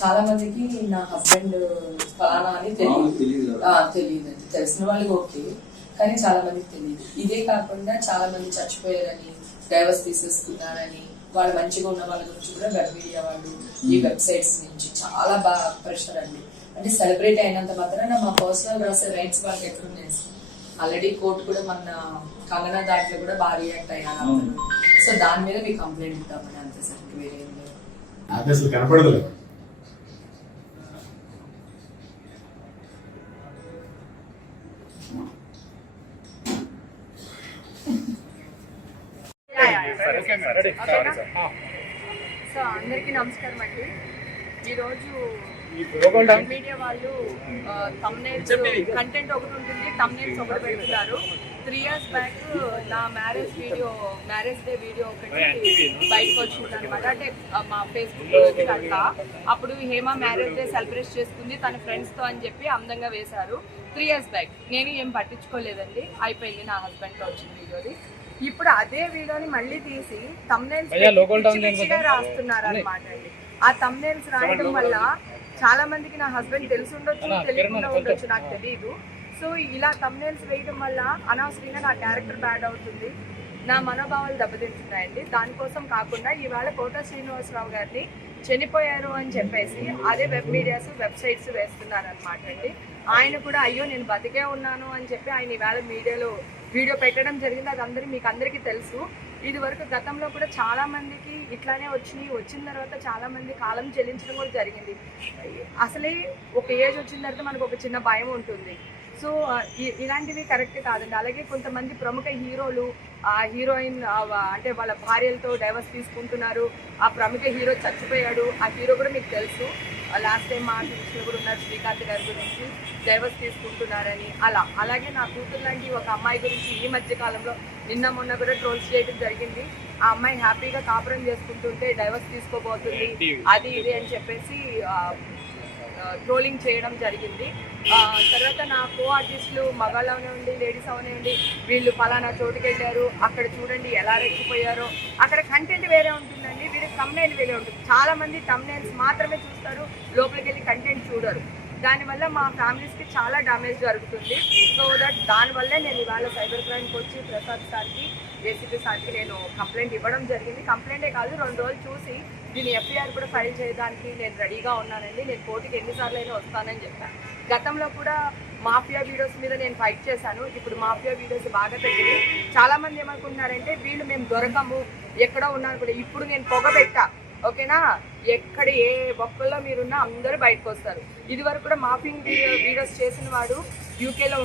చాలా మందికి నా హస్బెండ్ ఫలానా అని తెలియదు, తెలిసిన వాళ్ళకి ఓకే, కానీ చాలా మందికి తెలియదు. ఇదే కాకుండా చాలా మంది చచ్చిపోయారని, డైవర్స్ తీసేసుకున్నారని, వాళ్ళు మంచిగా ఉన్న వాళ్ళ గురించి కూడా వెబ్ మీడియా వాళ్ళు ఈ వెబ్సైట్స్ నుంచి చాలా బాగా ప్రెషర్ అండి. అంటే సెలబ్రేట్ అయినంత మాత్రాన మా పర్సనల్ రాసే రైట్స్ వాళ్ళకి ఎక్కడున్నాయి? ఆల్రెడీ కోర్టు కూడా మన కంగనా దాంట్లో కూడా బాగా రియాక్ట్ అయ్యాను. సో దాని మీద మీకు కంప్లైంట్ ఇద్దామని అంతే సార్, వేరే ఏం లేదు. అసలు కనపడదు. సో అందరికీ నమస్కారం అండి. ఈరోజు మీడియా వాళ్ళు థంబ్నెయిల్స్ కంటెంట్ ఒకటి ఉంటుంది, థంబ్నెయిల్స్ ఒకటి పెడుతున్నారు. 3 years బ్యాక్ నా మ్యారేజ్ డే వీడియో ఒకటి బయటకు వచ్చింది అనమాట. అంటే మా ఫేస్బుక్ కనుక అప్పుడు హేమ మ్యారేజ్ డే సెలబ్రేట్ చేసుకుంది తన ఫ్రెండ్స్తో అని చెప్పి అందంగా వేశారు. 3 years బ్యాక్ నేను ఏం పట్టించుకోలేదండి, అయిపోయింది. నా హస్బెండ్తో వచ్చిన వీడియోది. ఇప్పుడు అదే వీడియోని మళ్ళీ తీసి థంబ్నెయిల్స్ రాస్తున్నారు అనమాట అండి. ఆ థంబ్నెయిల్స్ రాయడం వల్ల చాలా మందికి నా హస్బెండ్ తెలిసి ఉండొచ్చు, తెలియకుండా ఉండొచ్చు, నాకు తెలియదు. సో ఇలా థంబ్నెయిల్స్ వేయడం వల్ల అనవసరంగా నా క్యారెక్టర్ బ్యాడ్ అవుతుంది, నా మనోభావాలు దెబ్బతింటున్నాయండి. దానికోసం కాకుండా ఈవేళ కోట శ్రీనివాసరావు గారిని చనిపోయారు అని చెప్పేసి అదే వెబ్ మీడియాస్ వెబ్సైట్స్ వేస్తున్నారు అనమాట అండి. ఆయన కూడా అయ్యో నేను బతికే ఉన్నాను అని చెప్పి ఆయన ఈవేళ మీడియాలో వీడియో పెట్టడం జరిగింది. అది మీకు అందరికీ తెలుసు. ఇది వరకు గతంలో కూడా చాలా మందికి ఇట్లానే వచ్చిన తర్వాత చాలా మంది కాలం చెల్లించడం కూడా జరిగింది. అసలే ఒక ఏజ్ వచ్చిన తర్వాత మనకు ఒక చిన్న భయం ఉంటుంది. సో ఇలాంటివి కరెక్ట్ కాదండి. అలాగే కొంతమంది ప్రముఖ హీరోలు ఆ హీరోయిన్ అంటే వాళ్ళ భార్యలతో డైవర్స్ తీసుకుంటున్నారు. ఆ ప్రముఖ హీరో చచ్చిపోయాడు, ఆ హీరో కూడా మీకు తెలుసు. లాస్ట్ టైం మా టీవీలో కూడా ఉన్నారు, శ్రీకాంత్ గారి గురించి డైవర్స్ తీసుకుంటున్నారని. అలాగే నా కూతురు లాంటి ఒక అమ్మాయి గురించి ఈ మధ్య కాలంలో నిన్న మొన్న కూడా ట్రోల్స్ చేయడం జరిగింది. ఆ అమ్మాయి హ్యాపీగా కాపురం చేసుకుంటుంటే డైవర్స్ తీసుకోబోతుంది అది ఇది అని చెప్పేసి ట్రోలింగ్ చేయడం జరిగింది. తర్వాత నా కో ఆర్టిస్టులు మగాళ్ళు అవనివ్వండి, లేడీస్ అవనివ్వండి, వీళ్ళు ఫలానా చోటుకి వెళ్ళారు, అక్కడ చూడండి ఎలా రెచ్చిపోయారో. అక్కడ కంటెంట్ వేరే ఉంటుందండి, వీళ్ళకి థంబ్నెయిల్ వేరే ఉంటుంది. చాలా మంది థంబ్నెయిల్స్ మాత్రమే చూస్తారు, లోపలికి వెళ్ళి కంటెంట్ చూడరు. దానివల్ల మా ఫ్యామిలీస్కి చాలా డ్యామేజ్ జరుగుతుంది. సో దానివల్లే నేను ఇవాళ సైబర్ క్రైమ్కి వచ్చి ప్రసాద్ సార్కి, ఏసీపీ సార్కి నేను కంప్లైంట్ ఇవ్వడం జరిగింది. కంప్లైంటే కాదు, 2 రోజులు చూసి దీన్ని ఎఫ్ఐఆర్ కూడా ఫైల్ చేయడానికి నేను రెడీగా ఉన్నానండి. నేను కోర్టుకి ఎన్నిసార్లు అయినా వస్తానని చెప్పాను. గతంలో కూడా మాఫియా వీడియోస్ మీద నేను ఫైట్ చేశాను. ఇప్పుడు మాఫియా వీడియోస్ బాగా తగ్గినాయి. చాలామంది ఏమనుకున్నారంటే వీళ్ళు మేము దొరకము, ఎక్కడో ఉన్నారు కూడా. ఇప్పుడు నేను పొగబెట్టా, ఓకేనా? ఎక్కడ ఏ బొక్కల్లో మీరున్నా అందరూ బయటకు వస్తారు. ఇది వరకు కూడా మాఫింగ్ వీడియోస్ చేసిన వాడు యూకేలో.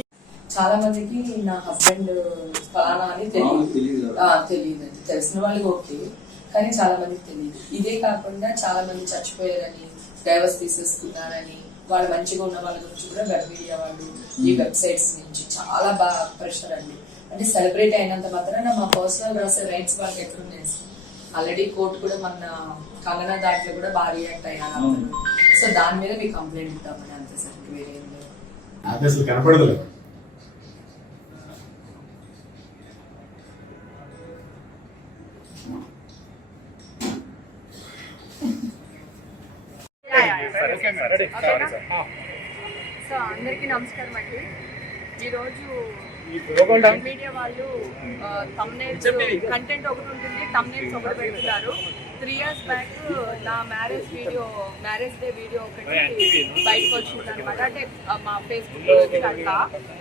చాలా మందికి నా హస్బెండ్ ఫలానా అని తెలియదు, తెలిసిన వాళ్ళకి ఓకే, కానీ చాలా మందికి తెలియదు. ఇదే కాకుండా చాలా మంది చచ్చిపోయారని, డైవర్స్ తీసేసుకున్నారని, వాళ్ళు మంచిగా ఉన్న వాళ్ళ గురించి కూడా వెబ్ మీడియా వాళ్ళు ఈ వెబ్సైట్స్ నుంచి చాలా బాగా ప్రెషర్ అండి. అంటే సెలబ్రేట్ అయినంత మాత్రాన మా పర్సనల్ రాసే రైట్స్ వాళ్ళకి ఎక్కడున్నాయి? ఆల్రెడీ కోర్టు కూడా మన కంగనా దాంట్లో కూడా బాగా రియాక్ట్ అయ్యాను. సో దాని మీద మీకు కంప్లైంట్ ఇద్దామని అంతే సార్, వేరే ఏం లేదు. అసలు కనపడదు. సో అందరికీ నమస్కారం అండి. ఈరోజు మీడియా వాళ్ళు థంబ్నెయిల్స్ కంటెంట్ ఒకటి ఉంటుంది, థంబ్నెయిల్స్ ఒకటి పెడుతున్నారు. 3 years బ్యాక్ నా మ్యారేజ్ డే వీడియో ఒకటి బయటకు వచ్చింది అనమాట. అంటే మా ఫేస్బుక్ కనుక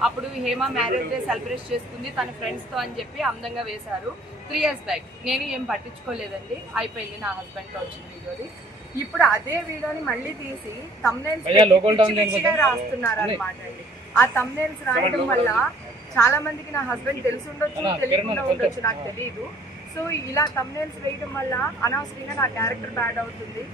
అప్పుడు హేమ మ్యారేజ్ డే సెలబ్రేట్ చేసుకుంది తన ఫ్రెండ్స్తో అని చెప్పి అందంగా వేశారు. 3 years బ్యాక్ నేను ఏం పట్టించుకోలేదండి, అయిపోయింది. నా హస్బెండ్తో వచ్చిన వీడియోది. ఇప్పుడు అదే వీడియోని మళ్ళీ తీసి థంబ్నెయిల్స్ రాస్తున్నారు అనమాట అండి. ఆ థంబ్నెయిల్స్ రాయడం వల్ల చాలా మందికి నా హస్బెండ్ తెలిసి ఉండొచ్చు, తెలియకుండా ఉండొచ్చు, నాకు తెలియదు. సో ఇలా థంబ్నెయిల్స్ వేయడం వల్ల అనవసరంగా నా క్యారెక్టర్ బ్యాడ్ అవుతుంది,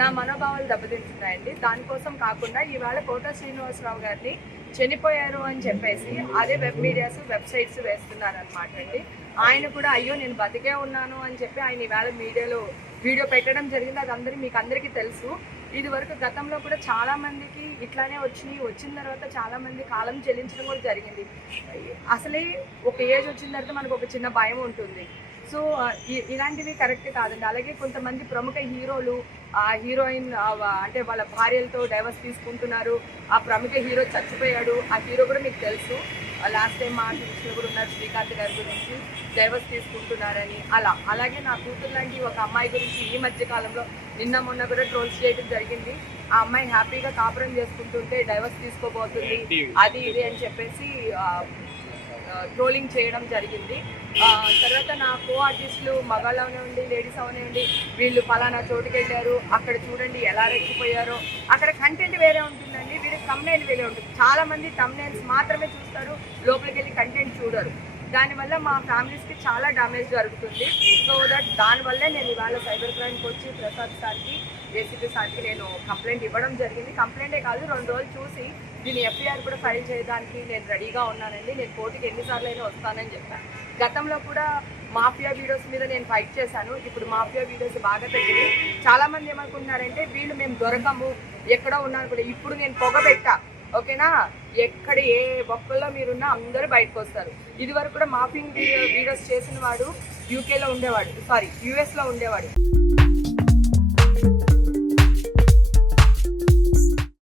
నా మనోభావాలు దెబ్బతింటున్నాయండి. దానికోసం కాకుండా ఈవేళ కోట శ్రీనివాసరావు గారిని చనిపోయారు అని చెప్పేసి అదే వెబ్ మీడియాస్ వెబ్సైట్స్ వేస్తున్నారు అనమాట అండి. ఆయన కూడా అయ్యో నేను బతికే ఉన్నాను అని చెప్పి ఆయన ఈవేళ మీడియాలో వీడియో పెట్టడం జరిగింది. అది మీకు అందరికీ తెలుసు. ఇది వరకు గతంలో కూడా చాలా మందికి ఇట్లానే వచ్చిన తర్వాత చాలా మంది కాలం చెల్లించడం కూడా జరిగింది. అసలే ఒక ఏజ్ వచ్చిన తర్వాత మనకు ఒక చిన్న భయం ఉంటుంది. సో ఇలాంటివి కరెక్ట్ కాదండి. అలాగే కొంతమంది ప్రముఖ హీరోలు ఆ హీరోయిన్ అంటే వాళ్ళ భార్యలతో డైవర్స్ తీసుకుంటున్నారు. ఆ ప్రముఖ హీరో చచ్చిపోయాడు. ఆ హీరో కూడా మీకు తెలుసు, లాస్ట్ టైం మా టీవీలో కూడా ఉన్నారు, శ్రీకాంత్ గారి గురించి డైవర్స్ తీసుకుంటున్నారని. అలాగే నా కూతురు లాంటి ఒక అమ్మాయి గురించి ఈ మధ్య కాలంలో నిన్న మొన్న కూడా ట్రోల్స్ చేయడం జరిగింది. ఆ అమ్మాయి హ్యాపీగా కాపురం చేసుకుంటుంటే డైవర్స్ తీసుకోబోతుంది అది ఇది అని చెప్పేసి ట్రోలింగ్ చేయడం జరిగింది. తర్వాత నా కో ఆర్టిస్టులు మగాళ్ళు అవనివ్వండి, లేడీస్ అవనివ్వండి, వీళ్ళు ఫలానా చోటుకి వెళ్ళారు, అక్కడ చూడండి ఎలా రెచ్చిపోయారో. అక్కడ కంటెంట్ వేరే ఉంటుందండి, వీళ్ళకి తమ్నైల్ వేరే ఉంటుంది. చాలా మంది తమ్నైల్స్ మాత్రమే చూస్తారు, లోపలికి వెళ్ళి కంటెంట్ చూడరు. దానివల్ల మా ఫ్యామిలీస్కి చాలా డ్యామేజ్ జరుగుతుంది. సో దానివల్లే నేను ఇవాళ సైబర్ క్రైమ్కి వచ్చి ప్రసాద్ సార్కి, ఏసీపీ సార్కి నేను కంప్లైంట్ ఇవ్వడం జరిగింది. కంప్లైంటే కాదు, 2 రోజులు చూసి దీన్ని ఎఫ్ఐఆర్ కూడా ఫైల్ చేయడానికి నేను రెడీగా ఉన్నానండి. నేను కోర్టుకి ఎన్నిసార్లు అయినా వస్తానని చెప్పాను. గతంలో కూడా మాఫియా వీడియోస్ మీద నేను ఫైట్ చేశాను. ఇప్పుడు మాఫియా వీడియోస్ బాగా తగ్గినాయి. చాలామంది ఏమనుకుంటున్నారంటే వీళ్ళు మేము దొరకము, ఎక్కడో ఉన్నారు కూడా. ఇప్పుడు నేను పొగబెట్టా, ఓకేనా? ఎక్కడ ఏ బొక్కల్లో మీరున్నా అందరూ బయటకు వస్తారు. ఇది వరకు కూడా మాఫింగ్ వీడియోస్ చేసిన వాడు యూకేలో ఉండేవాడు, యుఎస్లో ఉండేవాడు.